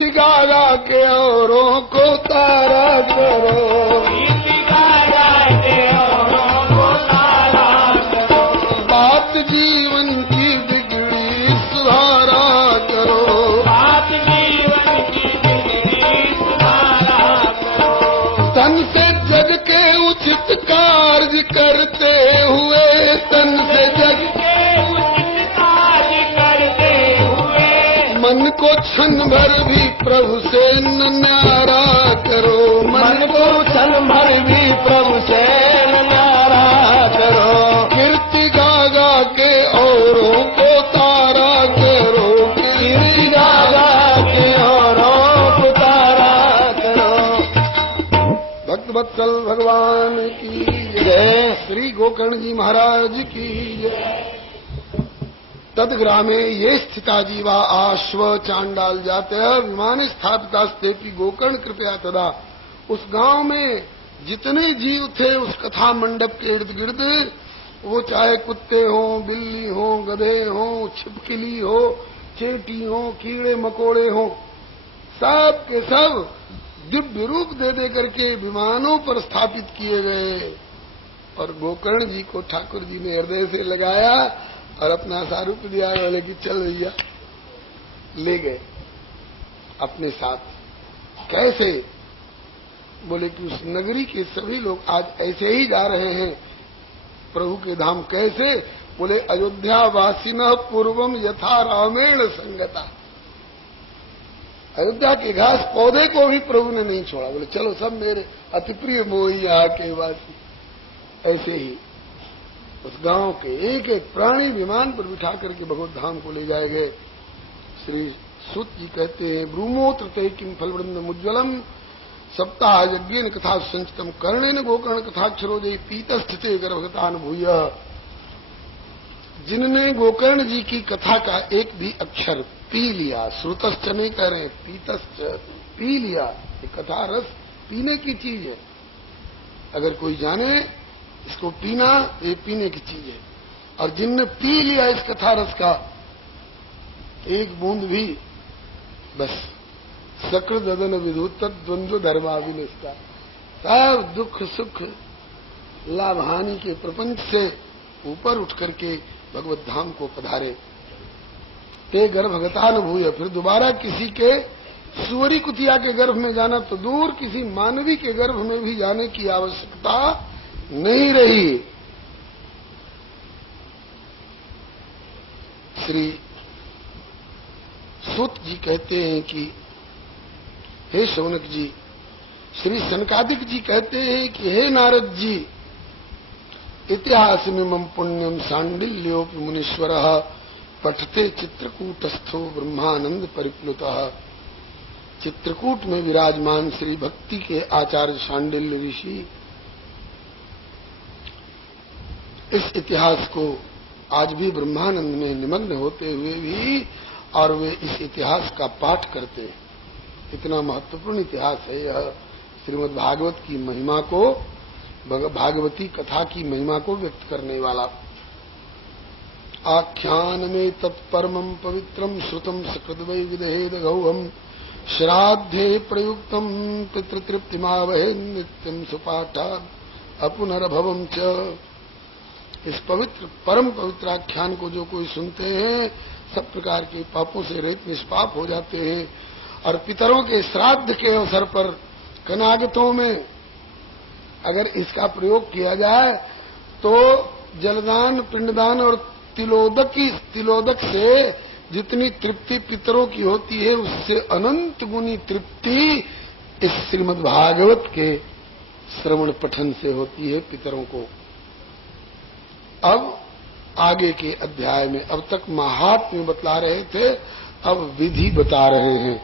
गा गा के औरों को तारा करो, गा गा के औरों को तारा करो, बात जीवन की बिगड़ी सुधारा करो, बात जीवन की बिगड़ी सुधारा करो, तन से जग के उचित कार्य करते हुए, तन से जग के उचित कार्य करते हुए, मन को क्षण भर भी प्रभु से न न्यारा करो, मन को क्षण भर भी प्रभु से न्यारा करो, कीर्ति गा गा के औरों को तारा करो, कीर्ति गा गा के औरों को तारा करो। भक्त वत्सल भगवान की जय, श्री गोकर्ण जी महाराज की जय। तदग्रामे ये स्थिता जीवा आश्व चांडाल जाते विमान स्थापितास्तेपि गोकर्ण कृपया तदा। उस गांव में जितने जीव थे उस कथा मंडप के इर्द गिर्द, वो चाहे कुत्ते हो, बिल्ली हो, गधे हो, छिपकली हो, चेटी हो, कीड़े मकोड़े हो, सब के सब दिव्य रूप दे दे करके विमानों पर स्थापित किए गए। और गोकर्ण जी को ठाकुर जी ने हृदय से लगाया और अपना सारूप दिया, बोले कि चल भैया, ले गए अपने साथ। कैसे? बोले कि उस नगरी के सभी लोग आज ऐसे ही जा रहे हैं प्रभु के धाम। कैसे? बोले अयोध्या वासिनः पूर्वम यथा रामेण संगता। अयोध्या के घास पौधे को भी प्रभु ने नहीं छोड़ा। बोले चलो सब मेरे अति प्रिय मोही यहाँ के वासी। ऐसे ही उस गांव के एक एक प्राणी विमान पर बिठा करके भगवत धाम को ले जाए गए। श्री सूत जी कहते हैं, ब्रूमोत्र ते किम फलवृंदम उज्ज्वलम सप्ताह यज्ञेन कथा संचितम कर्णेन गोकर्ण कथाक्षरो जय पीतस्थिते गर्भगतान भूय। जिनने गोकर्ण जी की कथा का एक भी अक्षर पी लिया, श्रुतश्च नहीं कह रहे, पीतश्च पी लिया। ये कथा रस पीने की चीज है। अगर कोई जाने इसको पीना, ये पीने की चीज है। और जिनने पी लिया इस कथा रस का एक बूंद भी, बस सकृदन विधुत द्वंद्व धर्माविनिष्टा, सब दुख सुख लाभ हानि के प्रपंच से ऊपर उठ करके भगवत धाम को पधारे। ते गर्भगतान भूय। फिर दोबारा किसी के सुअरी कुतिया के गर्भ में जाना तो दूर, किसी मानवी के गर्भ में भी जाने की आवश्यकता नहीं रही। श्री सूत जी कहते हैं कि हे शौनक जी, श्री सनकादिक जी कहते हैं कि हे नारद जी, इतिहास में मम पुण्यम सांडिल्योपि मुनीश्वरः पठते चित्रकूटस्थो ब्रह्मानंद परिप्लुतः। चित्रकूट में विराजमान श्री भक्ति के आचार्य सांडिल्य ऋषि इस इतिहास को आज भी ब्रह्मानंद में निमग्न होते हुए भी, और वे इस इतिहास का पाठ करते हैं। इतना महत्वपूर्ण इतिहास है यह। श्रीमद् भागवत की महिमा को, भागवती कथा की महिमा को व्यक्त करने वाला। आख्यान में तत्परमं पवित्रम श्रुतम सकृद्वै विदहेद गौहम श्राद्धे प्रयुक्तम पितृतृप्तिमावहे नित्यम सुपाठा अपुनर्भवम च। इस पवित्र परम पवित्र आख्यान को जो कोई सुनते हैं, सब प्रकार के पापों से रहित निष्पाप हो जाते हैं। और पितरों के श्राद्ध के अवसर पर कनागतों में अगर इसका प्रयोग किया जाए तो जलदान, पिंडदान और तिलोदक से जितनी तृप्ति पितरों की होती है, उससे अनंत गुनी तृप्ति इस श्रीमद् भागवत के श्रवण पठन से होती है पितरों को। अब आगे के अध्याय में, अब तक महात्म्य बतला रहे थे, अब विधि बता रहे हैं।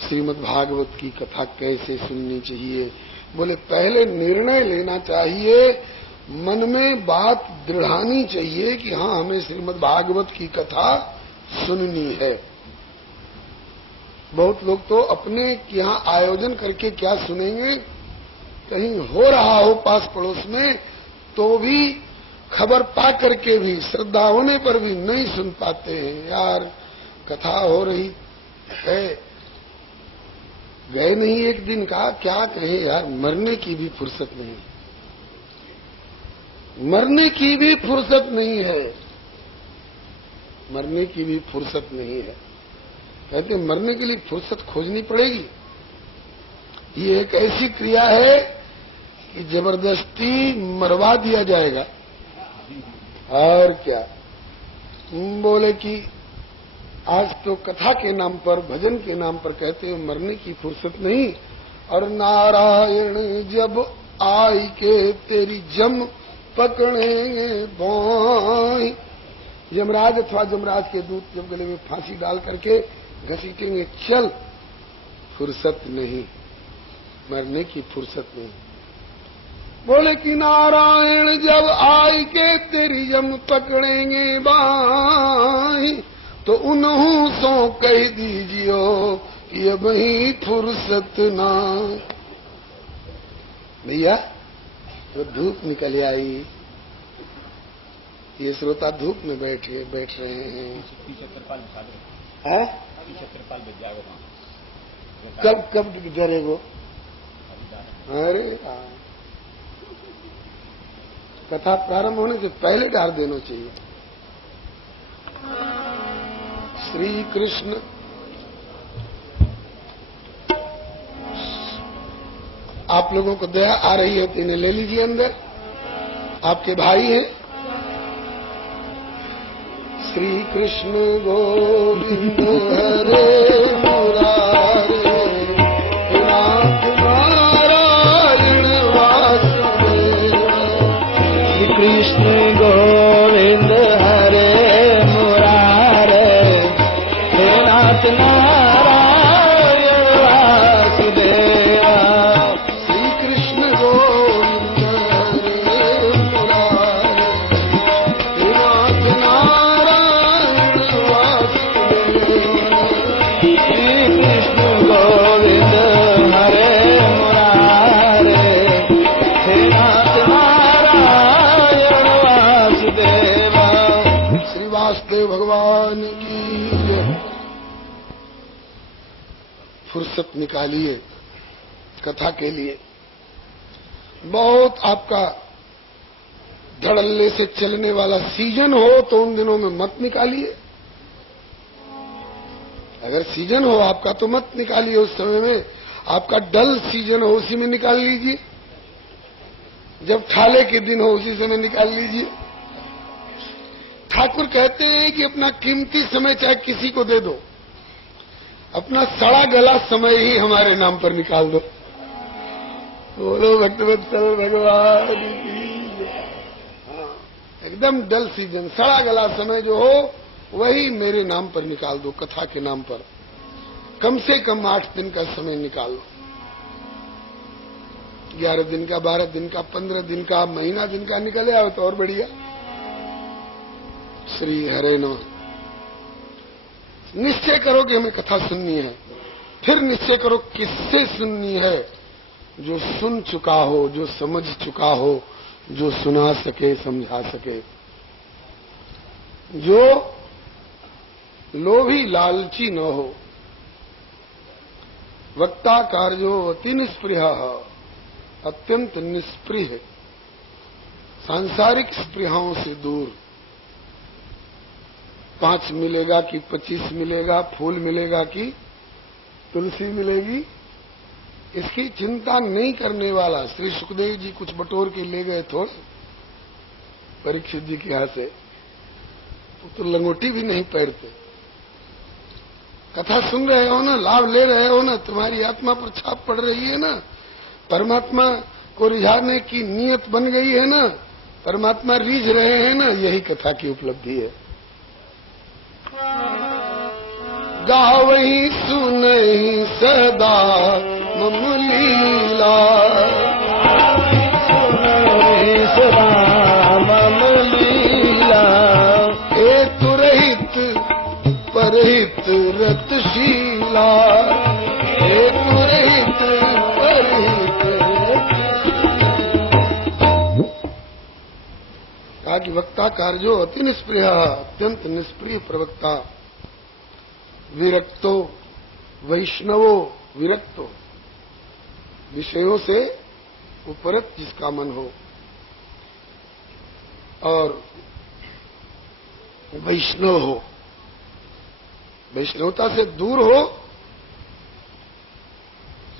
श्रीमद् भागवत की कथा कैसे सुननी चाहिए? बोले पहले निर्णय लेना चाहिए, मन में बात दृढ़ानी चाहिए कि हाँ, हमें श्रीमद् भागवत की कथा सुननी है। बहुत लोग तो अपने यहाँ आयोजन करके क्या सुनेंगे, कहीं हो रहा हो पास पड़ोस में तो भी खबर पा करके भी, श्रद्धा होने पर भी नहीं सुन पाते हैं। यार कथा हो रही है गए नहीं एक दिन का, क्या कहे यार, मरने की भी फुर्सत नहीं, मरने की भी फुर्सत नहीं है, मरने की भी फुर्सत नहीं है। कहते मरने के लिए फुर्सत खोजनी पड़ेगी। ये एक ऐसी क्रिया है कि जबरदस्ती मरवा दिया जाएगा। और क्या बोले कि आज तो कथा के नाम पर, भजन के नाम पर कहते हैं मरने की फुर्सत नहीं। और नारायण जब आई के तेरी जम पकड़ेंगे भोई, यमराज अथवा जमराज के दूत जब गले में फांसी डाल करके घसीटेंगे, चल, फुर्सत नहीं, मरने की फुर्सत नहीं। बोले कि नारायण जब आई के तेरी जम पकड़ेंगे बाई, तो उन्हों सो कह दीजियो कि अब ही फुर्सत ना। भैया तो धूप निकल आई, ये श्रोता धूप में बैठ रहे हैं। कब डरे वो? अरे कथा प्रारंभ होने से पहले डाल देना चाहिए। श्री कृष्ण आप लोगों को दया आ रही है तो इन्हें ले लीजिए अंदर, आपके भाई हैं। श्री कृष्ण गोविंद हरे मुरारे, नाथ नारायण वासुदेव। श्री कृष्ण गोविंद हरे मुरारे, नाथ नारायण वासुदेव। श्री कृष्ण गोविंद हरे मुरारे, नाथ नारायण वासुदेव। श्री कृष्ण गोविंद हरे मुरारे, नाथ नारायण वासुदेव। श्री वासुदेव भगवान की फुर्सत निकालिए कथा के लिए। बहुत आपका धड़ल्ले से चलने वाला सीजन हो तो उन दिनों में मत निकालिए। अगर सीजन हो आपका तो मत निकालिए उस समय में। आपका डल सीजन हो उसी में निकाल लीजिए। जब ठाले के दिन हो उसी समय निकाल लीजिए। ठाकुर कहते हैं कि अपना कीमती समय चाहे किसी को दे दो, अपना सड़ा गला समय ही हमारे नाम पर निकाल दो। बोलो भक्तवत्सल भगवान की। हाँ, एकदम डल सीजन, सड़ा गला समय जो हो वही मेरे नाम पर निकाल दो, कथा के नाम पर। कम से कम 8 दिन का समय निकाल लो, 11 दिन का, 12 दिन का, 15 दिन का, महीना दिन का निकले आओ तो और बढ़िया। श्री हरे नमः। निश्चय करो कि हमें कथा सुननी है, फिर निश्चय करो किससे सुननी है। जो सुन चुका हो, जो समझ चुका हो, जो सुना सके, समझा सके। जो लोभी लालची न हो। वक्ता कार्यो अति निष्प्रिय, अत्यंत निष्प्रिय, सांसारिक स्पृहाओं से दूर। 5 मिलेगा कि 25 मिलेगा, फूल मिलेगा कि तुलसी मिलेगी, इसकी चिंता नहीं करने वाला। श्री सुखदेव जी कुछ बटोर के ले गए थोड़े परीक्षित जी के यहाँ से, तो लंगोटी भी नहीं पैरते। कथा सुन रहे हो ना, लाभ ले रहे हो ना, तुम्हारी आत्मा पर छाप पड़ रही है ना, परमात्मा को रिझाने की नीयत बन गई है ना, परमात्मा रीझ रहे हैं ना, यही कथा की उपलब्धि है। गावही सुनहि सदा मम लीला, सुनहि सदा मम लीला। हेतु रहित परहित रतशीला, हेतु रहित परहित। कहा कि वक्ता कार्यो अति निष्प्रिय, अत्यंत निष्प्रिय प्रवक्ता। विरक्तो वैष्णवो विरक्तो, विषयों से उपरत जिसका मन हो और वैष्णव हो, वैष्णवता से दूर हो,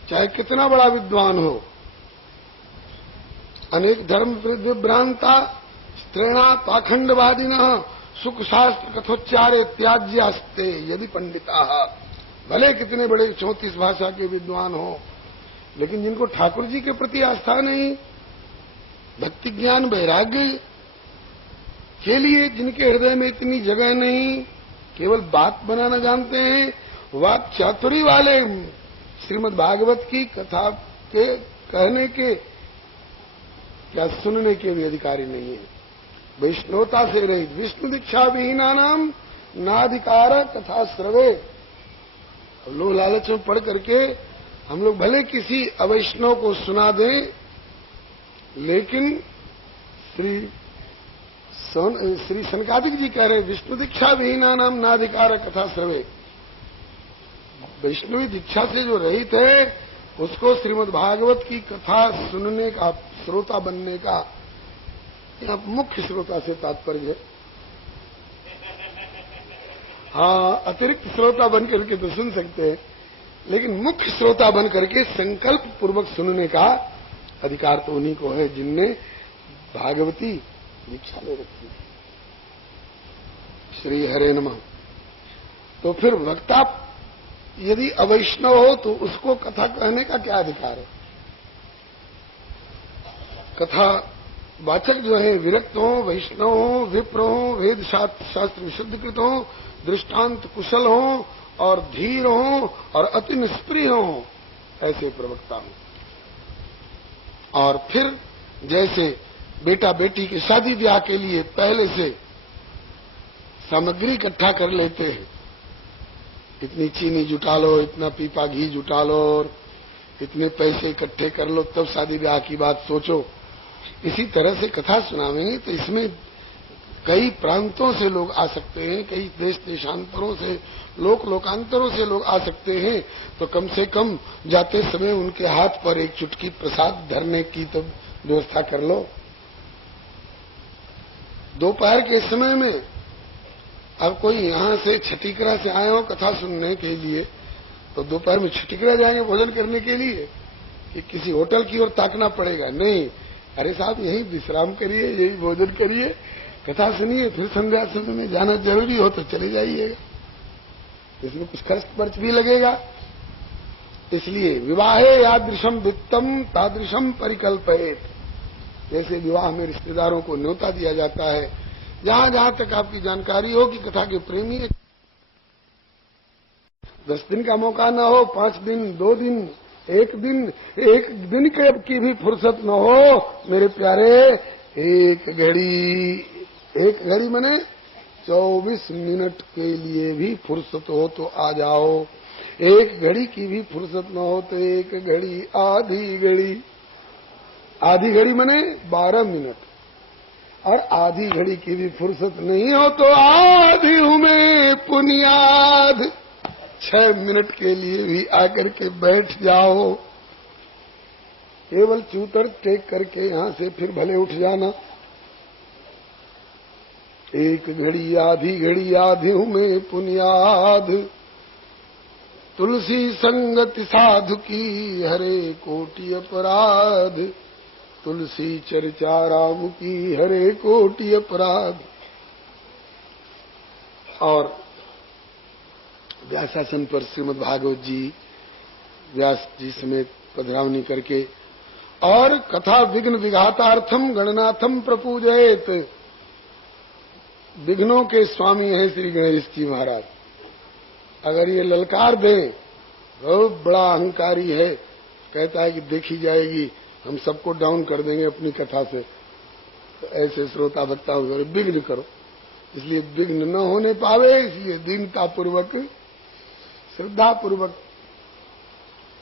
चाहे कितना बड़ा विद्वान हो, अनेक धर्म विभ्रांता स्त्रीणा पाखंडवादिनः सुख शास्त्र कथोच्चारे त्याज्यास्ते यदि पंडिता, भले कितने बड़े 34 भाषा के विद्वान हो, लेकिन जिनको ठाकुर जी के प्रति आस्था नहीं, भक्ति ज्ञान वैराग्य के लिए जिनके हृदय में इतनी जगह नहीं, केवल बात बनाना जानते हैं, वाक चातुरी वाले श्रीमद् भागवत की कथा के कहने के या सुनने के भी अधिकारी नहीं है। वैष्णवता से रहित विष्णु दीक्षा विहीना नाम नाधिकार कथा श्रवे। लोग लालच में पढ़ करके हम लोग भले किसी अवैष्णव को सुना दें, लेकिन श्री सनकादिक जी कह रहे विष्णु दीक्षा विहीना नाम नाधिकार कथा श्रवे। वैष्णवी दीक्षा से जो रहित है उसको श्रीमद् भागवत की कथा सुनने का, श्रोता बनने का, यहाँ मुख्य श्रोता से तात्पर्य है। हाँ, अतिरिक्त श्रोता बन करके तो सुन सकते हैं, लेकिन मुख्य श्रोता बन करके संकल्प पूर्वक सुनने का अधिकार तो उन्हीं को है जिनने भागवती दीक्षा ले रखी है। श्री हरे नमः। तो फिर वक्ता यदि अवैष्णव हो तो उसको कथा कहने का क्या अधिकार है? कथा वाचक जो है विरक्त हो, वैष्णव हो, विप्र हो, वेद शास्त्र विशुद्धकृत हो, दृष्टांत कुशल हो और धीर हो और अति निष्प्रिय हो, ऐसे प्रवक्ता हो। और फिर जैसे बेटा बेटी की शादी ब्याह के लिए पहले से सामग्री इकट्ठा कर लेते हैं, इतनी चीनी जुटा लो, इतना पीपा घी जुटा लो और इतने पैसे इकट्ठे कर लो, तब शादी ब्याह की बात सोचो। इसी तरह से कथा सुनावेंगे तो इसमें कई प्रांतों से लोग आ सकते हैं, कई देश देशांतरों से, लोकांतरों से लोग आ सकते हैं। तो कम से कम जाते समय उनके हाथ पर एक चुटकी प्रसाद धरने की तो व्यवस्था कर लो। दोपहर के समय में अब कोई यहाँ से छठीकरा से आए हो कथा सुनने के लिए, तो दोपहर में छठीकरा जाएंगे भोजन करने के लिए कि किसी होटल की ओर ताकना पड़ेगा? नहीं, अरे साहब यही विश्राम करिए, यही भोजन करिए, कथा सुनिए, फिर संध्या समय में जाना जरूरी हो तो चले जाइएगा। इसमें कुछ खर्च भी लगेगा। इसलिए विवाहे यादृशम वित्तम तादृशम परिकल्पयेत। जैसे विवाह में रिश्तेदारों को न्योता दिया जाता है, जहां जहां तक आपकी जानकारी हो कि कथा के प्रेमी है, 10 दिन का मौका न हो, 5 दिन, 2 दिन, एक दिन की भी फुर्सत न हो, मेरे प्यारे, एक घड़ी मने 24 मिनट के लिए भी फुर्सत हो तो आ जाओ। एक घड़ी की भी फुर्सत न हो तो एक घड़ी, आधी घड़ी मने 12 मिनट, और आधी घड़ी की भी फुर्सत नहीं हो तो आधी में पुनियाद 6 मिनट के लिए भी आकर के बैठ जाओ। केवल चूतर टेक करके यहां से फिर भले उठ जाना। एक घड़ी आधी में पुनियाद, तुलसी संगति साधु की हरे कोटि अपराध, तुलसी चर्चा राम की हरे कोटि अपराध। और व्यासासन पर श्रीमद् भागवत जी व्यास जी समेत पधरावनी करके, और कथा विघ्न विघातार्थम गणनाथम प्रपूजयेत। विघ्नों के स्वामी हैं श्री गणेश जी महाराज। अगर ये ललकार दें, बहुत बड़ा अहंकारी है, कहता है कि देखी जाएगी, हम सबको डाउन कर देंगे अपनी कथा से, तो ऐसे श्रोता भक्ता हो विघ्न करो। इसलिए विघ्न न होने पावे, इसलिए दीनता पूर्वक, श्रद्धा पूर्वक,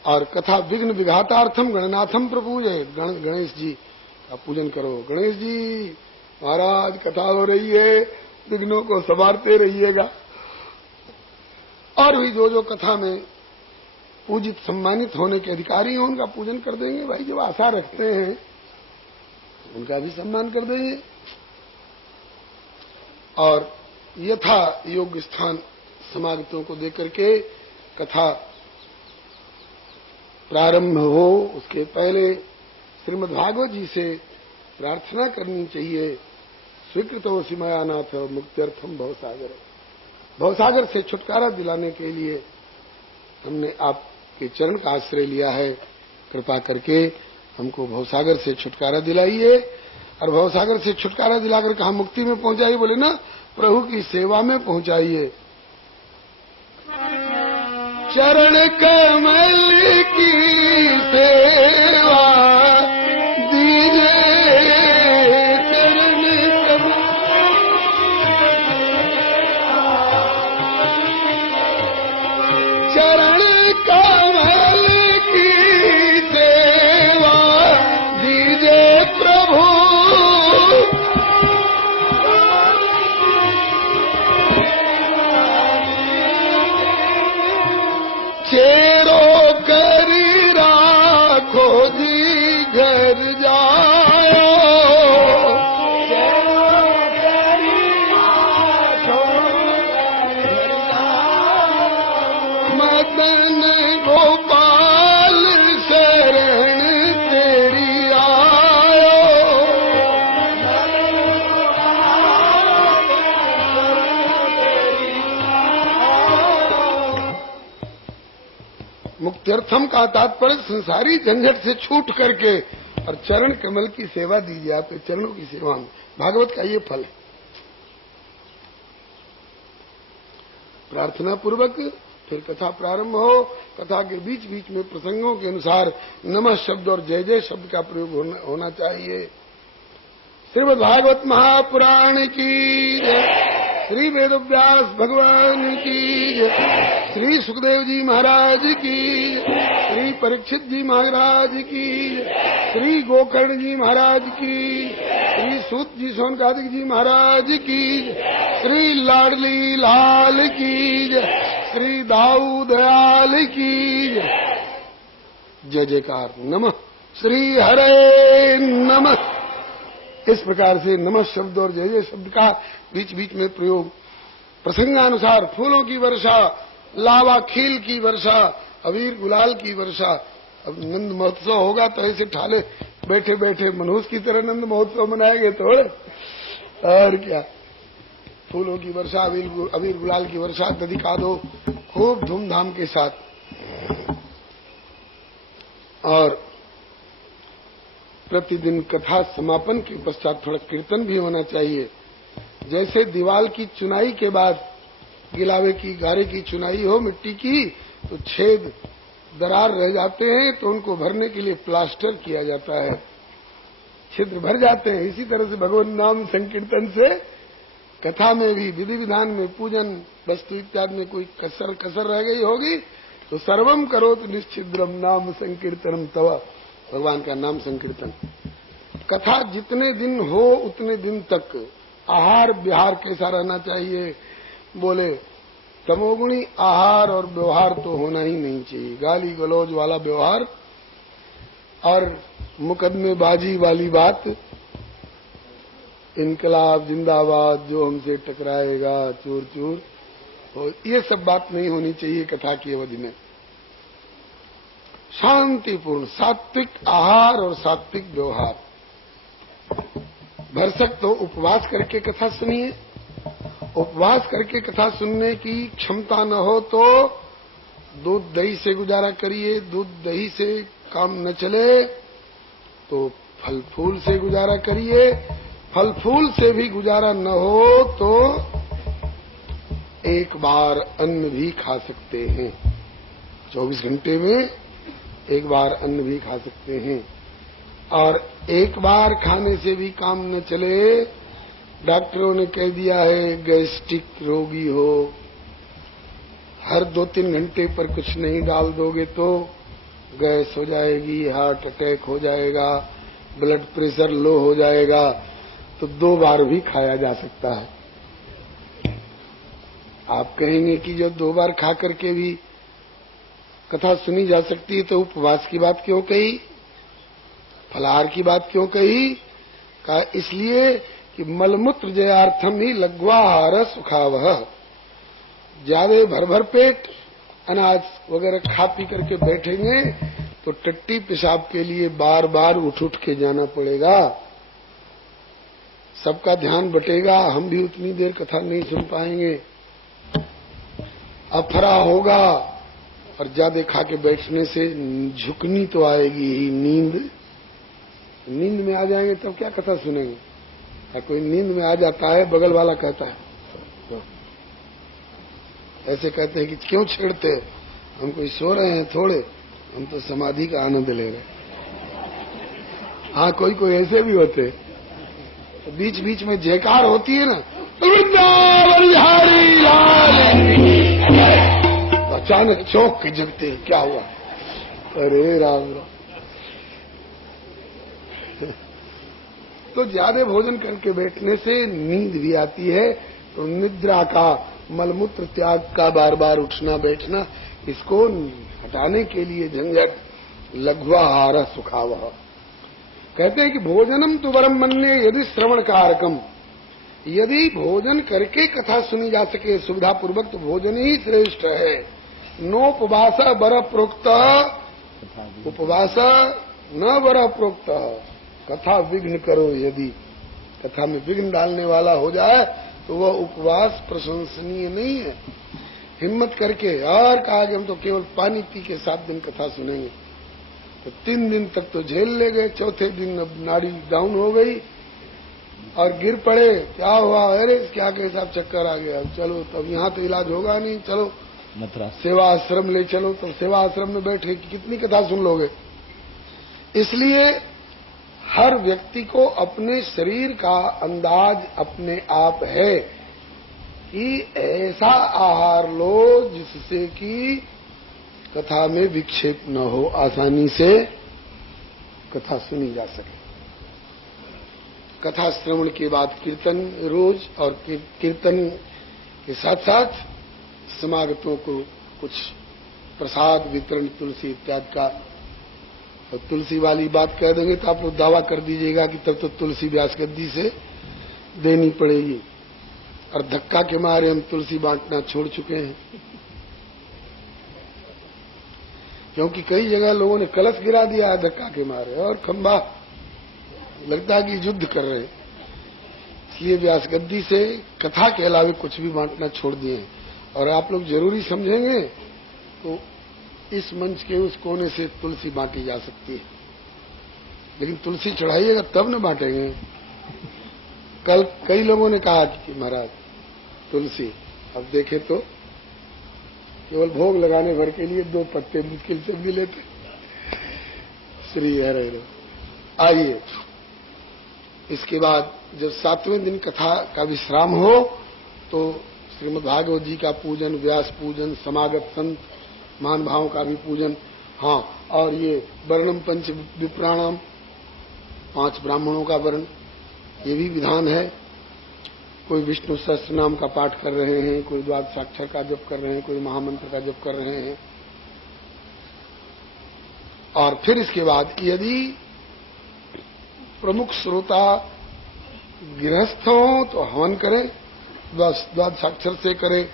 और कथा विघ्न विघातार्थम गणनाथम प्रपूजय। गणेश जी का पूजन करो। गणेश जी महाराज कथा हो रही है, विघ्नों को संवारते रहिएगा। और भी जो कथा में पूजित सम्मानित होने के अधिकारी हैं उनका पूजन कर देंगे। भाई जो आशा रखते हैं उनका भी सम्मान कर देंगे। और यथा योग्य स्थान समागतों को देकर के कथा प्रारंभ हो उसके पहले श्रीमद्भागवत जी से प्रार्थना करनी चाहिए। स्वीकृतो सिमयानाथ मुक्त्यर्थम भवसागर। भवसागर से छुटकारा दिलाने के लिए हमने आपके चरण का आश्रय लिया है। कृपा करके हमको भवसागर से छुटकारा दिलाइए। और भवसागर से छुटकारा दिलाकर कहा मुक्ति में पहुंचाइए, बोले ना प्रभु की सेवा में पहुंचाइए। चरण कमल की सेवा दीजिए, चरण कमल, चरण कमल की सेवा दीजिए प्रभु। चेरो करी राखो जी घर जायो, चेरो करी राखो घर जायो। मदन गोपाल शरण तेरी आयो, मुक्त्यर्थम का तात्पर्य संसारी झंझट से छूट करके और चरण कमल की सेवा दीजिए। आपके चरणों की सेवा में भागवत का ये फल है। प्रार्थना पूर्वक फिर कथा प्रारंभ हो। कथा के बीच बीच में प्रसंगों के अनुसार नमः शब्द और जय जय शब्द का प्रयोग होना चाहिए। श्रीमद् भागवत महापुराण की जय। श्री वेदव्यास भगवान की जय। श्री सुखदेव जी महाराज की, श्री परीक्षित जी महाराज की, श्री गोकर्ण जी महाराज की, श्री सूत जी सोनकादिक जी महाराज की, श्री लाडली लाल की, श्री दाऊ दयाल की जय जयकार। नमः श्री हरे नमः। इस प्रकार से नमः शब्द और जय जय शब्द का बीच बीच में प्रयोग प्रसंगानुसार फूलों की वर्षा, लावा खील की वर्षा, अबीर गुलाल की वर्षा। अब नंद महोत्सव होगा तो ऐसे ठाले बैठे बैठे मनुष्य की तरह नंद महोत्सव मनाएंगे थोड़े, और क्या। फूलों की वर्षा, अबीर गुलाल की वर्षा, दधिका दो खूब धूमधाम के साथ। और प्रतिदिन कथा समापन के पश्चात थोड़ा कीर्तन भी होना चाहिए। जैसे दीवाल की चुनाई के बाद गिलावे की गारे की चुनाई हो मिट्टी की, तो छेद दरार रह जाते हैं तो उनको भरने के लिए प्लास्टर किया जाता है, छिद्र भर जाते हैं। इसी तरह से भगवान नाम संकीर्तन से कथा में भी विधि विधान में पूजन वस्तु इत्यादि में कोई कसर रह गई होगी तो सर्वम करो तो निश्चिद्रम नाम संकीर्तनम तवा। भगवान का नाम संकीर्तन। कथा जितने दिन हो उतने दिन तक आहार विहार कैसा रहना चाहिए, बोले तमोगुणी आहार और व्यवहार तो होना ही नहीं चाहिए। गाली गलौज वाला व्यवहार और मुकदमेबाजी वाली बात, इनकलाब जिंदाबाद, जो हमसे टकराएगा चूर चूर, और ये सब बात नहीं होनी चाहिए कथा की अवधि में। शांतिपूर्ण सात्विक आहार और सात्विक व्यवहार। भरसक तो उपवास करके कथा सुनिए। उपवास करके कथा सुनने की क्षमता न हो तो दूध दही से गुजारा करिए। दूध दही से काम न चले तो फल फूल से गुजारा करिए। फल फूल से भी गुजारा न हो तो एक बार अन्न भी खा सकते हैं। 24 घंटे में एक बार अन्न भी खा सकते हैं। और एक बार खाने से भी काम न चले, डॉक्टरों ने कह दिया है गैस्ट्रिक रोगी हो, हर 2-3 घंटे पर कुछ नहीं डाल दोगे तो गैस हो जाएगी, हार्ट अटैक हो जाएगा, ब्लड प्रेशर लो हो जाएगा, तो 2 बार भी खाया जा सकता है। आप कहेंगे कि जो 2 बार खा करके भी कथा सुनी जा सकती है तो उपवास की बात क्यों कही, फलाहार की बात क्यों कही? कहा इसलिए कि मलमूत्र जयार्थम ही लघ्वाहार सुखावह। ज्यादा भर भर पेट अनाज वगैरह खा पी करके बैठेंगे तो टट्टी पेशाब के लिए बार बार उठ उठ के जाना पड़ेगा, सबका ध्यान बटेगा, हम भी उतनी देर कथा नहीं सुन पाएंगे, अफरा होगा। और ज्यादा खा के बैठने से झुकनी तो आएगी ही, नींद में आ जाएंगे तब क्या कथा सुनेंगे। कोई नींद में आ जाता है, बगल वाला कहता है, ऐसे कहते हैं कि क्यों छेड़ते, हम कोई सो रहे हैं थोड़े, हम तो समाधि का आनंद ले रहे हैं। हाँ, कोई कोई ऐसे भी होते, तो बीच बीच में जयकार होती है ना, वृंदावन बिहारी लाल, अचानक चौंक के जगते हैं, क्या हुआ, अरे राम राम। तो ज्यादा भोजन करके बैठने से नींद भी आती है, तो निद्रा का, मलमूत्र त्याग का बार बार उठना बैठना, इसको हटाने के लिए झंझट लघ्वाहार सुखावह। कहते हैं कि भोजनम तो वरम मन्ये यदि श्रवण कारकम, यदि भोजन करके कथा सुनी जा सके सुविधा पूर्वक तो भोजन ही श्रेष्ठ है। नोपवास बर प्रोक्त, उपवास न बर प्रोक्त, कथा विघ्न करो, यदि कथा में विघ्न डालने वाला हो जाए तो वह उपवास प्रशंसनीय नहीं है। हिम्मत करके और कहा कि हम तो केवल पानी पी के 7 दिन कथा सुनेंगे, तो 3 दिन तक तो झेल ले गए, चौथे दिन अब नाड़ी डाउन हो गई और गिर पड़े, क्या हुआ, अरे क्या के साहब चक्कर आ गया, चलो तब यहाँ तो इलाज होगा नहीं, चलो मथुरा सेवा आश्रम ले चलो, तो सेवा आश्रम में बैठे कितनी कथा सुन लोगे। इसलिए हर व्यक्ति को अपने शरीर का अंदाज अपने आप है कि ऐसा आहार लो जिससे कि कथा में विक्षेप न हो, आसानी से कथा सुनी जा सके। कथा श्रवण के बाद कीर्तन रोज, और कीर्तन के साथ साथ समागतों को कुछ प्रसाद वितरण तुलसी इत्यादि का। और तुलसी वाली बात कह देंगे तो आप लोग दावा कर दीजिएगा कि तब तो तुलसी व्यास गद्दी से देनी पड़ेगी, और धक्का के मारे हम तुलसी बांटना छोड़ चुके हैं, क्योंकि कई जगह लोगों ने कलश गिरा दिया है धक्का के मारे, और खंबा लगता है कि युद्ध कर रहे हैं। इसलिए व्यास गद्दी से कथा के अलावे कुछ भी बांटना छोड़ दिए हैं। और आप लोग जरूरी समझेंगे तो इस मंच के उस कोने से तुलसी बांटी जा सकती है, लेकिन तुलसी चढ़ाइएगा तब न बांटेंगे। कल कई लोगों ने कहा कि महाराज तुलसी, अब देखे तो केवल भोग लगाने भर के लिए 2 पत्ते मुश्किल से भी लेते। श्री हरे हरे। आइए, इसके बाद जब 7वें दिन कथा का विश्राम हो तो श्रीमद् भागवत जी का पूजन, व्यास पूजन, समागत संत महान भावों का भी पूजन। हाँ, और ये वर्णम पंच विप्राणाम, 5 ब्राह्मणों का वर्ण, ये भी विधान है। कोई विष्णु सहस्त्र नाम का पाठ कर रहे हैं, कोई द्वादशाक्षर का जप कर रहे हैं, कोई महामंत्र का जप कर रहे हैं। और फिर इसके बाद यदि प्रमुख श्रोता गृहस्थ हो तो हवन करें, द्वादशाक्षर से करें,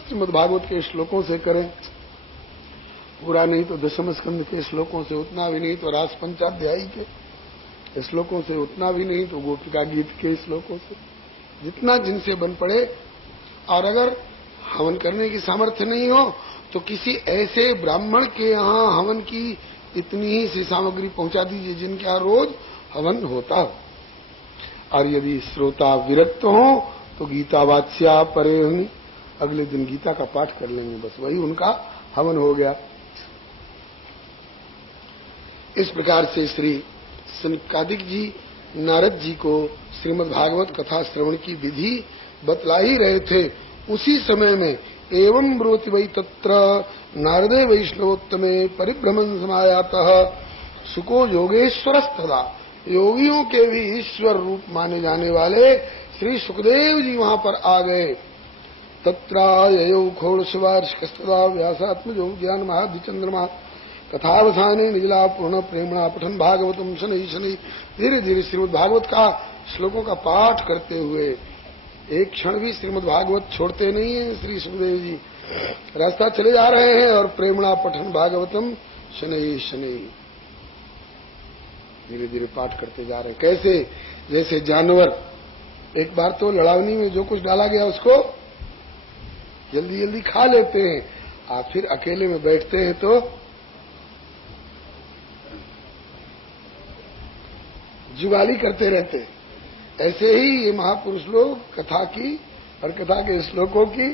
श्रीमद् भागवत के श्लोकों से करें, पूरा नहीं तो दशम स्कंद के श्लोकों से, उतना भी नहीं तो रास पंचाध्यायी के श्लोकों से, उतना भी नहीं तो गोपिका गीत के श्लोकों से, जितना जिनसे बन पड़े। और अगर हवन करने की सामर्थ्य नहीं हो तो किसी ऐसे ब्राह्मण के यहाँ हवन की इतनी ही सी सामग्री पहुंचा दीजिए जिनके यहाँ रोज हवन होता हो। और यदि श्रोता विरक्त हो तो गीता वाच्या परे, अगले दिन गीता का पाठ कर लेंगे, बस वही उनका हवन हो गया। इस प्रकार से श्री सनकादिक जी नारद जी को श्रीमद् भागवत कथा श्रवण की विधि बतला ही रहे थे। उसी समय में एवं ब्रोति वै तत्र नारदे वैष्णवोत्तमे परिभ्रमण समायातः सुको योगेश्वरस्तदा, योगियों के भी ईश्वर रूप माने जाने वाले श्री सुखदेव जी वहां पर आ गए। तत्राययौ घोड़शिवार्षकस्तदा व्यासात्मजौ ज्ञान महाधिचंद्रमा कथावसाने निजला पूर्ण प्रेमणा पठन भागवतम शनि शनि। धीरे धीरे श्रीमद् भागवत का श्लोकों का पाठ करते हुए एक क्षण भी श्रीमद् भागवत छोड़ते नहीं है श्री सुखदेव जी। रास्ता चले जा रहे हैं और प्रेमणा पठन भागवतम शनि शनि धीरे धीरे पाठ करते जा रहे हैं। कैसे? जैसे जानवर एक बार तो लड़ावनी में जो कुछ डाला गया उसको जल्दी जल्दी खा लेते हैं, आप फिर अकेले में बैठते हैं तो जुगाली करते रहते हैं। ऐसे ही ये महापुरुष लोग कथा की और कथा के श्लोकों की,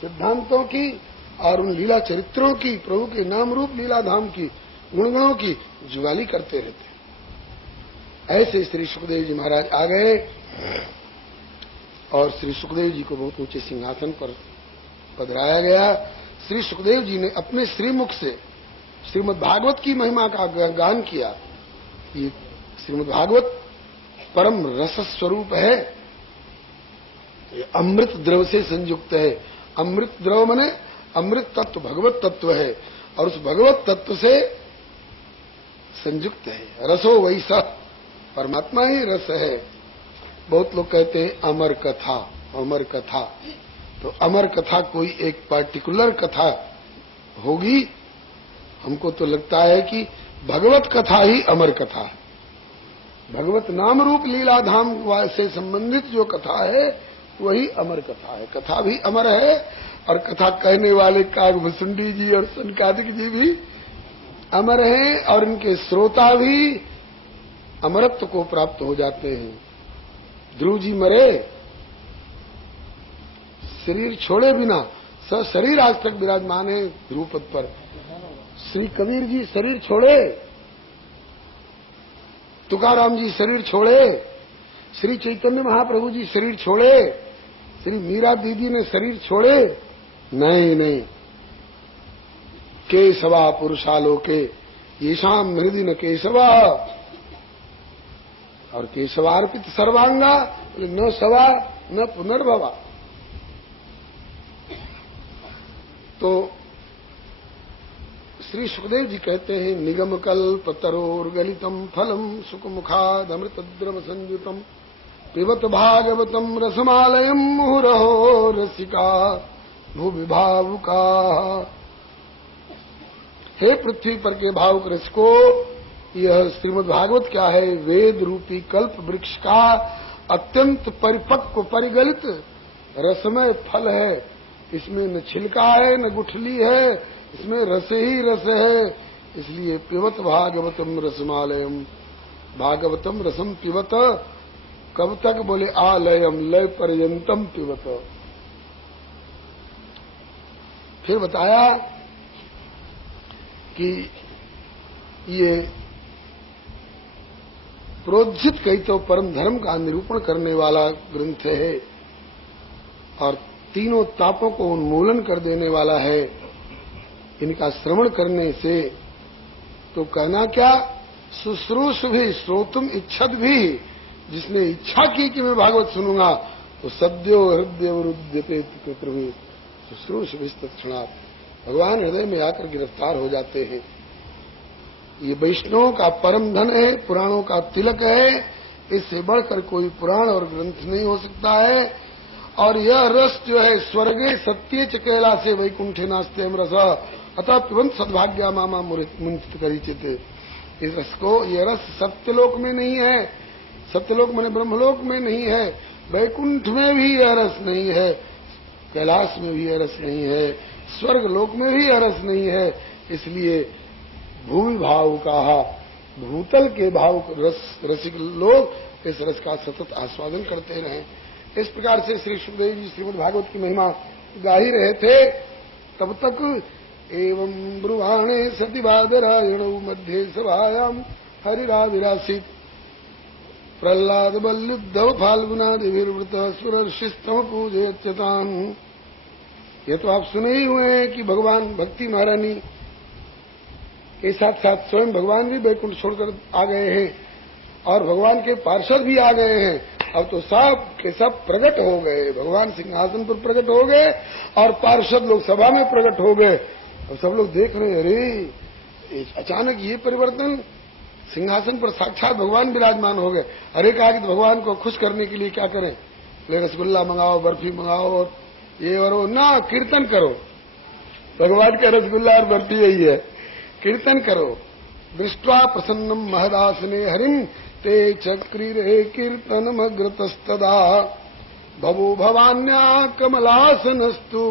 सिद्धांतों की और उन लीला चरित्रों की, प्रभु के नाम रूप लीला धाम की, गुणगणों की जुगाली करते रहते हैं। ऐसे श्री सुखदेव जी महाराज आ गए और श्री सुखदेव जी को बहुत ऊंचे सिंहासन पर पधराया गया। श्री सुखदेव जी ने अपने श्रीमुख से श्रीमद् भागवत की महिमा का गान किया। ये श्रीमद् भागवत परम रस स्वरूप है, ये अमृत द्रव से संयुक्त है। अमृत द्रव माने अमृत तत्व भगवत तत्व है और उस भगवत तत्व से संयुक्त है। रसो वैसा, परमात्मा ही रस है। बहुत लोग कहते हैं अमर कथा, अमर कथा। तो अमर कथा कोई एक पार्टिकुलर कथा होगी? हमको तो लगता है कि भगवत कथा ही अमर कथा है। भगवत नाम रूप लीला धाम से संबंधित जो कथा है वही अमर कथा है। कथा भी अमर है और कथा कहने वाले कागभूषुंडी जी और सनकादिक जी भी अमर हैं और इनके श्रोता भी अमरत्व को प्राप्त हो जाते हैं। ध्रुव जी मरे, शरीर छोड़े बिना शरीर आज तक विराजमान है ध्रुव पद पर। श्री कबीर जी शरीर छोड़े, तुकाराम जी शरीर छोड़े, श्री चैतन्य महाप्रभु जी शरीर छोड़े, श्री मीरा दीदी ने शरीर छोड़े? नहीं नहीं। केशवा पुरुषालोके येषाम हृदि न केशवा, और केशवार्पित सर्वांगा न सवा न पुनर्भवा। तो श्री सुखदेव जी कहते हैं निगम कल्प तरोर्गलितम फलम सुखमुखाद अमृतद्रव संयुतम पिबत भागवतम रसमालयम मुहुरहो रसिका भूवि भावुका। हे पृथ्वी पर के भावुक रसिको, यह श्रीमद् भागवत क्या है? वेद रूपी कल्प वृक्ष का अत्यंत परिपक्व परिगलित रसमय फल है। इसमें न छिलका है न गुठली है, इसमें रस ही रस है। इसलिए पिबत भागवतम रसमालयम, भागवतम रसम पिबत। कब तक? बोले आलयम, लय पर्यंतम पिबत। फिर बताया कि ये प्रोज्झित कही तो परम धर्म का निरूपण करने वाला ग्रंथ है और तीनों तापों को उन्मूलन कर देने वाला है। इनका श्रवण करने से तो कहना क्या, शुश्रूष भी श्रोतुम इच्छत भी, जिसने इच्छा की कि मैं भागवत सुनूंगा तो सद्यो हृदय वरुद्यते पितृभि शुश्रूष भी तत्क्षणात्, भगवान हृदय में आकर गिरफ्तार हो जाते हैं। ये वैष्णवों का परम धन है, पुराणों का तिलक है। इससे बढ़कर कोई पुराण और ग्रंथ नहीं हो सकता है। और यह रस जो है स्वर्गे सत्ये च कैलासे वैकुंठे नास्ते रस अतः पिबंत सद्भाग्या मामा मुंचित करिचित। इस रस को, यह रस सत्यलोक में नहीं है, सत्यलोक माने ब्रह्मलोक में नहीं है, वैकुंठ में भी यह रस नहीं है, कैलाश में भी यह रस नहीं है, स्वर्ग लोक में भी यह रस नहीं है। इसलिए भूमि भाव का, भूतल के भाव रसिक लोग इस रस का सतत आस्वादन करते रहे। इस प्रकार से श्री सुखदेव जी श्रीमद् भागवत की महिमा गा ही रहे थे। तब तक एवं ब्रुवाणे सतिवादरायण मध्य सभायाम हरिराविरासित प्रहलाद बल्लुद्धव फाल्गुनादिर्वृत सुरर्षिस्तम पूजयत्यतान। ये तो आप सुने ही हुए हैं कि भगवान भक्ति महारानी के साथ साथ स्वयं भगवान भी बैकुंठ छोड़कर आ गए हैं और भगवान के पार्षद भी आ गए हैं। अब तो सब के सब प्रकट हो गए, भगवान सिंहासन पर प्रकट हो गए और पार्षद लोग सभा में प्रकट हो गए। अब सब लोग देख रहे, अरे अचानक ये परिवर्तन, सिंहासन पर साक्षात भगवान विराजमान हो गए। अरे कहा कि भगवान को खुश करने के लिए क्या करें, ले रसगुल्ला मंगाओ, बर्फी मंगाओ, और ये और वो ना, कीर्तन करो। भगवान का रसगुल्ला और बर्फी यही है, कीर्तन करो। दृष्ट्वा प्रसन्नम महदासने हरिम ते चक्रीरे कीर्तनमग्रतस्तदा भवो भवान्या कमलासनस्तु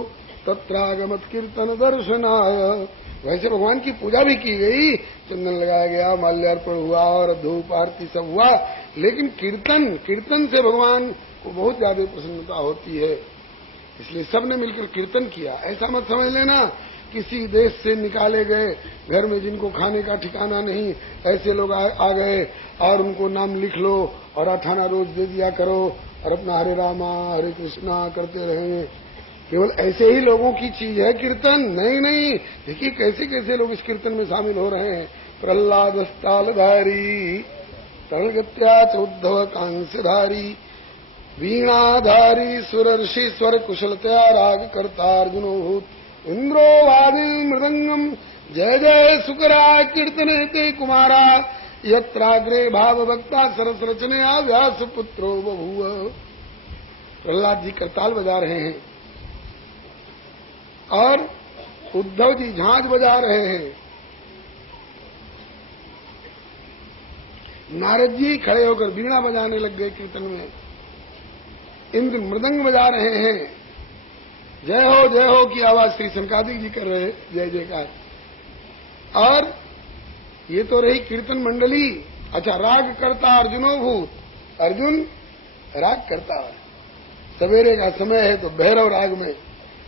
तत्रागमत कीर्तन दर्शनाय। वैसे भगवान की पूजा भी की गई, चंदन लगाया गया, माल्यार्पण हुआ और धूप आरती सब हुआ, लेकिन कीर्तन से भगवान को बहुत ज्यादा प्रसन्नता होती है, इसलिए सबने मिलकर कीर्तन किया। ऐसा मत समझ लेना किसी देश से निकाले गए, घर में जिनको खाने का ठिकाना नहीं, ऐसे लोग आ गए और उनको नाम लिख लो और 18 रोज दे दिया करो और अपना हरे रामा हरे कृष्णा करते रहेंगे। केवल ऐसे ही लोगों की चीज है कीर्तन, नहीं। देखिए कैसे कैसे लोग इस कीर्तन में शामिल हो रहे हैं। प्रहलाद तालधारी, तलगत्या उद्धव कांस्यधारी, वीणाधारी सुरर्षि स्वर कुशलतया राग करता अर्जुनोभूत, इंद्रो वादिल मृदंगम जय जय सुकरा कीर्तने ते कुमारा, यत्राग्रे भाव भक्ता सरस रचनया व्यास पुत्रो बभूव। प्रहलाद जी करताल बजा रहे हैं और उद्धव जी झांझ बजा रहे हैं, नारद जी खड़े होकर वीणा बजाने लग गए कीर्तन में, इंद्र मृदंग बजा रहे हैं, जय हो की आवाज श्री सनकादिक जी कर रहे जय जयकार। और ये तो रही कीर्तन मंडली। अच्छा, राग करता अर्जुनोभूत, अर्जुन राग करता है। सवेरे का समय है तो भैरव राग में,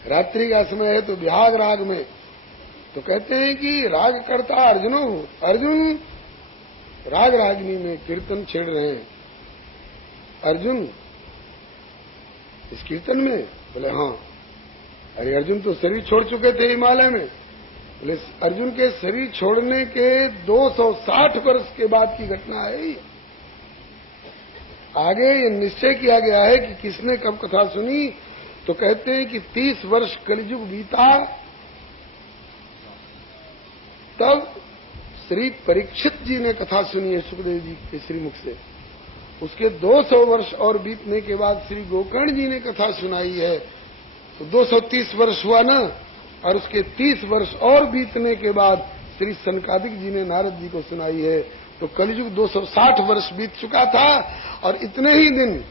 रात्रि का समय है तो बिहाग राग में। तो कहते हैं कि राग करता अर्जुनोभूत, अर्जुन राग रागिनी में कीर्तन छेड़ रहे हैं। अर्जुन इस कीर्तन में? बोले हाँ। अरे अर्जुन तो शरीर छोड़ चुके थे हिमालय में। बोले अर्जुन के शरीर छोड़ने के 260 वर्ष के बाद की घटना है ये। आगे ये निश्चय किया गया है कि किसने कब कथा सुनी, तो कहते हैं कि 30 वर्ष कलियुग बीता, तब श्री परीक्षित जी ने कथा सुनी है सुखदेव जी के श्रीमुख से। उसके 200 वर्ष और बीतने के बाद श्री गोकर्ण जी ने कथा सुनाई है, तो 230 वर्ष हुआ ना। और उसके 30 वर्ष और बीतने के बाद श्री सनकादिक जी ने नारद जी को सुनाई है। तो कलियुग 260 वर्ष बीत चुका था और इतने ही दिन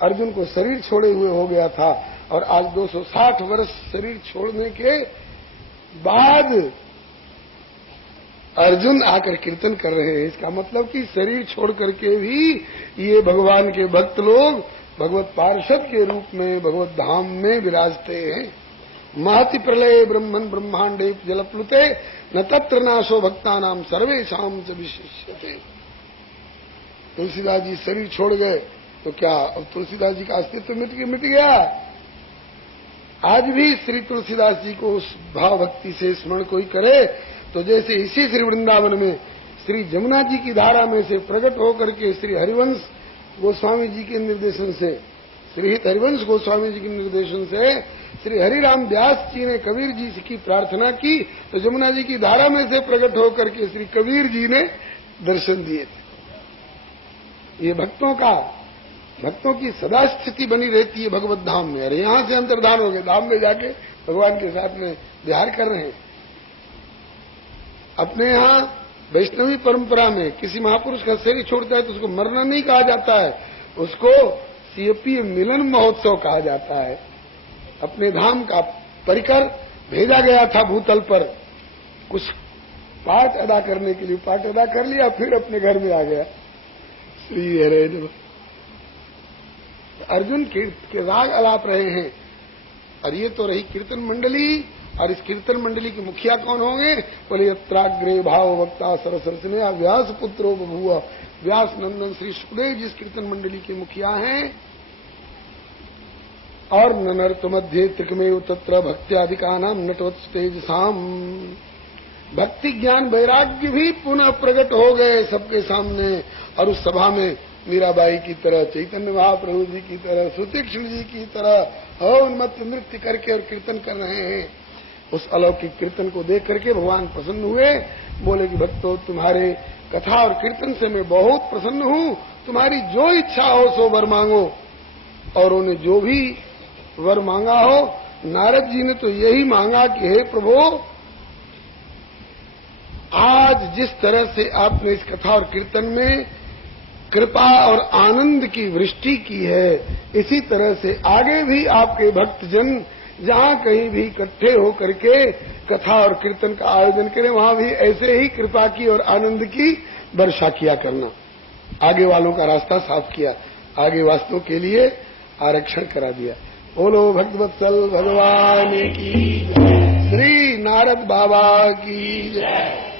अर्जुन को शरीर छोड़े हुए हो गया था, और आज 260 वर्ष शरीर छोड़ने के बाद अर्जुन आकर कीर्तन कर रहे हैं। इसका मतलब कि शरीर छोड़ करके भी ये भगवान के भक्त लोग भगवत पार्षद के रूप में भगवत धाम में विराजते हैं। महति प्रलय ब्रह्मन ब्रह्मांडे जलप्लुते न तत्र नाशो भक्तानाम सर्वेषां च विशिष्यते। तुलसीदास जी शरीर छोड़ गए तो क्या अब तुलसीदास जी का अस्तित्व मिट गया? आज भी श्री तुलसीदास जी को उस भाव भक्ति से स्मरण कोई करे तो जैसे इसी श्री वृंदावन में श्री जमुना जी की धारा में से प्रकट होकर के श्री हरिवंश गोस्वामी जी के निर्देशन से, श्री हरिवंश गोस्वामी जी के निर्देशन से श्री हरिराम व्यास जी ने कबीर जी की प्रार्थना की, तो जमुना जी की धारा में से प्रकट होकर के श्री कबीर जी ने दर्शन दिए थे। ये भक्तों की सदा स्थिति बनी रहती है भगवत धाम में। अरे यहां से अंतर्धान हो गए, धाम में जाके भगवान के साथ में विहार कर रहे हैं। अपने यहाँ वैष्णवी परंपरा में किसी महापुरुष का शरीर छोड़ता है तो उसको मरना नहीं कहा जाता है, उसको सीएपी मिलन महोत्सव कहा जाता है। अपने धाम का परिकर भेजा गया था भूतल पर कुछ पाठ अदा करने के लिए, पाठ अदा कर लिया, फिर अपने घर में आ गया। श्री हरे नमः। अर्जुन के राग अलाप रहे हैं, और ये तो रही कीर्तन मंडली। और इस कीर्तन मंडली के मुखिया कौन होंगे? बोले यत्राग्रे भाव वक्ता सरसरसने व्यास पुत्रो बभूव। व्यास नंदन श्री सुखदेव जिस कीर्तन मंडली के मुखिया हैं। और ननर्त मध्य त्रिकमेव तत्र भक्त्याधिका नाम नटवत तेजसाम। भक्ति ज्ञान वैराग्य भी पुनः प्रकट हो गए सबके सामने, और उस सभा में मीराबाई की तरह, चैतन्य महाप्रभु जी की तरह, सुतीक्ष्ण जी की तरह उन्मत्त नृत्य करके और कीर्तन कर रहे हैं। उस अलौकिक कीर्तन को देख करके भगवान प्रसन्न हुए, बोले कि भक्तों तुम्हारे कथा और कीर्तन से मैं बहुत प्रसन्न हूँ, तुम्हारी जो इच्छा हो सो वर मांगो। और उन्हें जो भी वर मांगा हो, नारद जी ने तो यही मांगा कि हे प्रभु, आज जिस तरह से आपने इस कथा और कीर्तन में कृपा और आनंद की वृष्टि की है, इसी तरह से आगे भी आपके भक्तजन जहां कहीं भी इकट्ठे होकर के कथा और कीर्तन का आयोजन करें, वहां भी ऐसे ही कृपा की और आनंद की वर्षा किया करना। आगे वालों का रास्ता साफ किया, आगे वास्तव के लिए आरक्षण करा दिया। बोलो भक्तवत्सल भगवान की जय, श्री नारद बाबा की जय।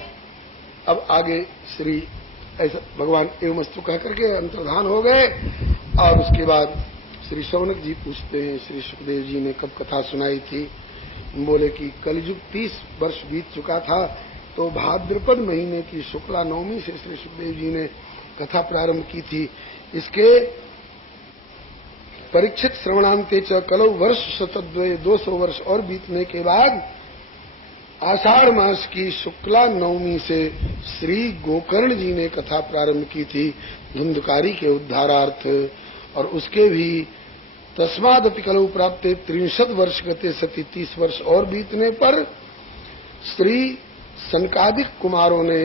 अब आगे श्री ऐसा भगवान एवमस्तु कह करके अंतर्धान हो गए। और उसके बाद श्री शौनक जी पूछते हैं, श्री सुखदेव जी ने कब कथा सुनाई थी? बोले कि कलयुग 30 वर्ष बीत चुका था, तो भाद्रपद महीने की शुक्ला नवमी से श्री सुखदेव जी ने कथा प्रारंभ की थी। इसके परीक्षित श्रवणांते च कलौ वर्ष शतद्वय 200 वर्ष और बीतने के बाद आषाढ़ मास की शुक्ला नवमी से श्री गोकर्ण जी ने कथा प्रारंभ की थी धुंधकारी के उद्धारार्थ। और उसके भी तस्मादपि कलौ प्राप्ते 63 वर्ष गते सति 30 वर्ष और बीतने पर श्री सनकादिक कुमारों ने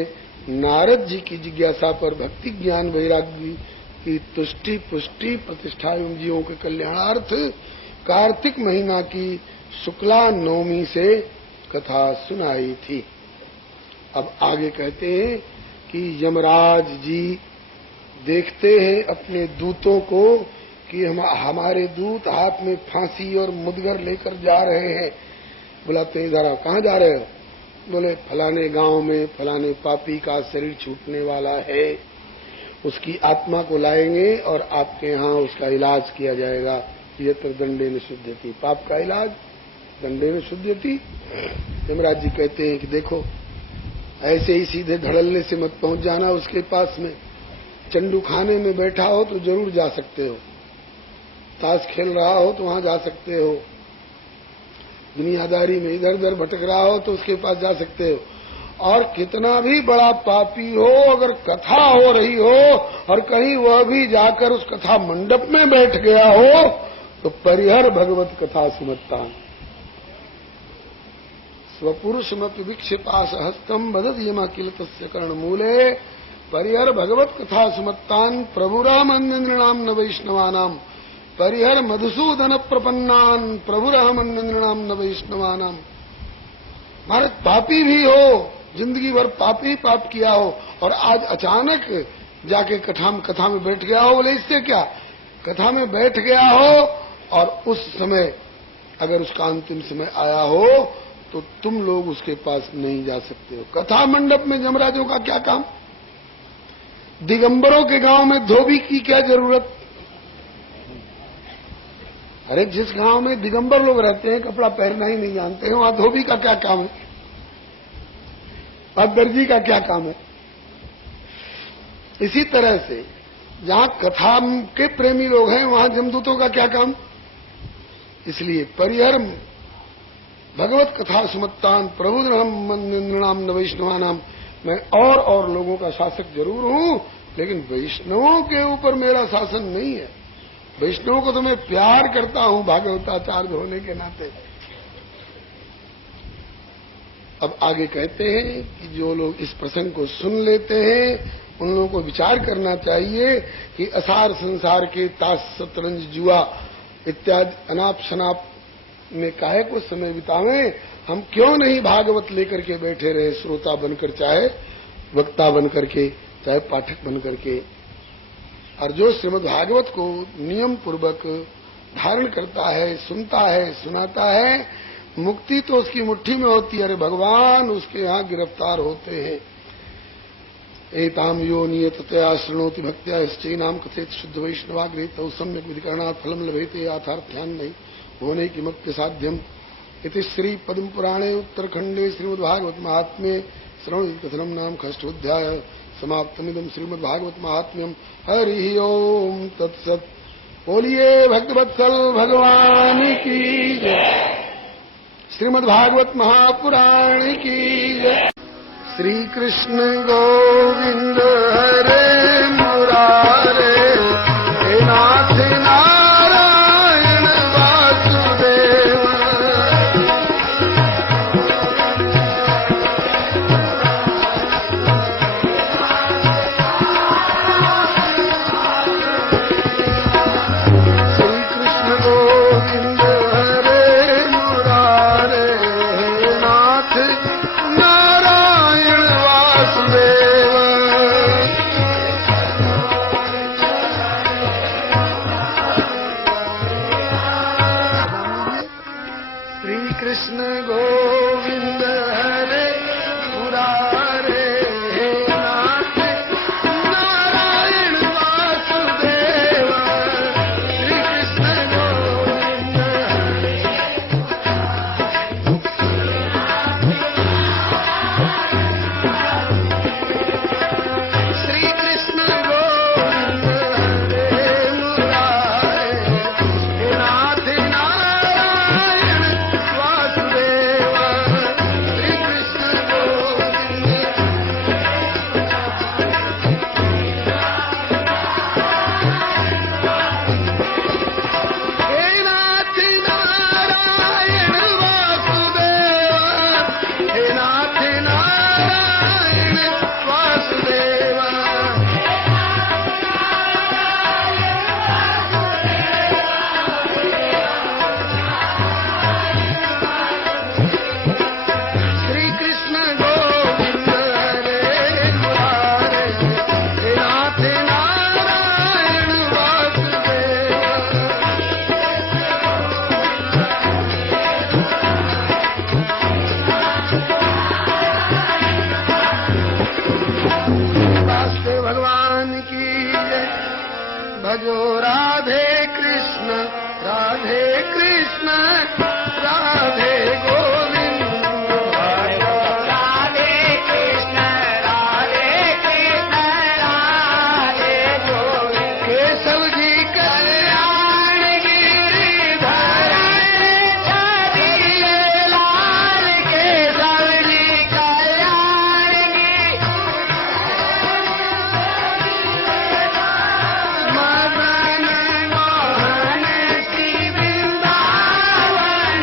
नारद जी की जिज्ञासा पर भक्ति ज्ञान वैराग्य की तुष्टि पुष्टि प्रतिष्ठा एवं जीवों के कल्याणार्थ कार्तिक महीना की शुक्ला नवमी से कथा सुनाई थी। अब आगे कहते हैं कि यमराज जी देखते हैं अपने दूतों को कि हमारे दूत हाथ में फांसी और मुदगर लेकर जा रहे हैं। बुलाते हैं, इधर कहाँ जा रहे हो? बोले फलाने गांव में फलाने पापी का शरीर छूटने वाला है, उसकी आत्मा को लाएंगे और आपके यहाँ उसका इलाज किया जाएगा। यत्र दंडेन शुद्धति, पाप का इलाज दंडेन शुद्धति। यमराज जी कहते हैं कि देखो, ऐसे ही सीधे धड़ल्ले से मत पहुंच जाना उसके पास में। चंडू खाने में बैठा हो तो जरूर जा सकते हो, ताश खेल रहा हो तो वहां जा सकते हो, दुनियादारी में इधर उधर भटक रहा हो तो उसके पास जा सकते हो। और कितना भी बड़ा पापी हो, अगर कथा हो रही हो और कहीं वह भी जाकर उस कथा मंडप में बैठ गया हो तो परिहर भगवत कथा सुमत्तान स्वपुरुषमपि विक्षिपास हस्तम बदत यमा किल तस्य कर्ण मूले परिहर भगवत कथा सुमत्तान प्रभुरामन्यनृणाम न वैष्णवानाम परिहर मधुसूदन प्रपन्नान प्रभुरामन्यनृणाम न वैष्णवानाम। महाराज पापी भी हो, जिंदगी भर पापी पाप किया हो और आज अचानक जाके कथा में बैठ गया हो। बोले इससे क्या, कथा में बैठ गया हो और उस समय अगर उसका अंतिम समय आया हो तो तुम लोग उसके पास नहीं जा सकते हो। कथा मंडप में यमराजों का क्या काम? दिगंबरों के गांव में धोबी की क्या जरूरत? अरे जिस गांव में दिगंबर लोग रहते हैं, कपड़ा पहनना ही नहीं जानते हैं, वहां धोबी का क्या काम है? अब दर्जी का क्या काम है? इसी तरह से जहां कथा के प्रेमी लोग हैं वहां जमदूतों का क्या काम? इसलिए परिहर भगवत कथा सुमत्तान प्रभु नृणाम न वैष्णवानाम। मैं और लोगों का शासक जरूर हूं, लेकिन वैष्णवों के ऊपर मेरा शासन नहीं है। वैष्णवों को तो मैं प्यार करता हूं भागवताचार्य होने के नाते। अब आगे कहते हैं कि जो लोग इस प्रसंग को सुन लेते हैं उन लोगों को विचार करना चाहिए कि असार संसार के ताश शतरंज जुआ इत्यादि अनाप शनाप में काहे को समय बितावें। हम क्यों नहीं भागवत लेकर के बैठे रहे, श्रोता बनकर, चाहे वक्ता बनकर के, चाहे पाठक बनकर के। और जो श्रीमद् भागवत को नियम पूर्वक धारण करता है, सुनता है, सुनाता है, मुक्ति तो उसकी मुट्ठी में होती है। अरे भगवान उसके यहाँ गिरफ्तार होते हैं। एताम यो नियततया शृणोति भक्त्या श्चैनाम कथेत शुद्ध वैष्णवाग्रहित सम्यक विधिकरणात् फलम लभेते याथार्थ्यान नहीं होने की मुक्ति साध्यम। इति श्री पद्म पुराणे उत्तरखंडे श्रीमद् भागवत महात्म्ये श्रवण कथनम नाम षष्ठोऽध्याय समाप्तमिदं श्रीमद्भागवत महात्म्यम। हरि ओम तत्सत। बोलिए भक्तवत्सल भगवान की जय। श्रीमद्भागवत महापुराण की जय। श्री कृष्ण गोविंद हरे मुरारे, हे नाथ नारायण वासुदेव। श्री कृष्ण गोविंद हरे मुरारे, हे नाथ नारायण वासुदेव। श्री कृष्ण गोविंद हरे मुरारे, हे नाथ नारायण वासुदेव। श्री कृष्ण गोविंद श्री कृष्ण गोविंद हरे मुरारे, हे नाथ नारायण वासुदेव। श्री कृष्ण गोविंद हे नाथ नारायण वासुदेव, हे नाथ नारायण वासुदेव। श्री कृष्ण गोविंद हरे मुरारे, हे नाथ नारायण वासुदेव। वासुदेव भगवान की जय। भजो राधे कृष्ण राधे कृष्ण राधे गोविंद। भजो राधे कृष्ण राधे कृष्ण राधे गोविंद। केशव जी कल्याण गिरिधर छाड़िए लाल, केशव जी कल्याण मदन मोहन श्री वृंदावन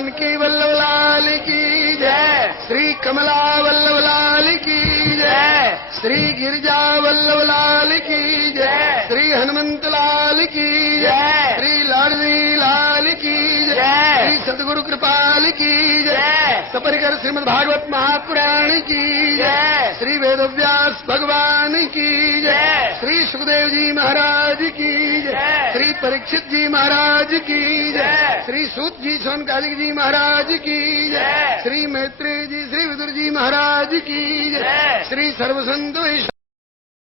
जानकी वल्लभ लाल की जय, श्री कमला वल्लभ लाल की जय, श्री गिरिजा वल्लभ लाल की जय, श्री हनुमंत लाल की जय, श्री लाडली लाल की जय, श्री सतगुरु कृपाल की जय, सपरिकर श्रीमद् भागवत महापुराण की जय, श्री वेदव्यास भगवान की जय, श्री सुखदेव जी महाराज की जय, श्री परीक्षित जी महाराज की जय, श्री सूत जी सोनकालिक जी महाराज की जय, श्री मैत्रेय जी श्री विदुर जी महाराज की जय, श्री सर्वसंत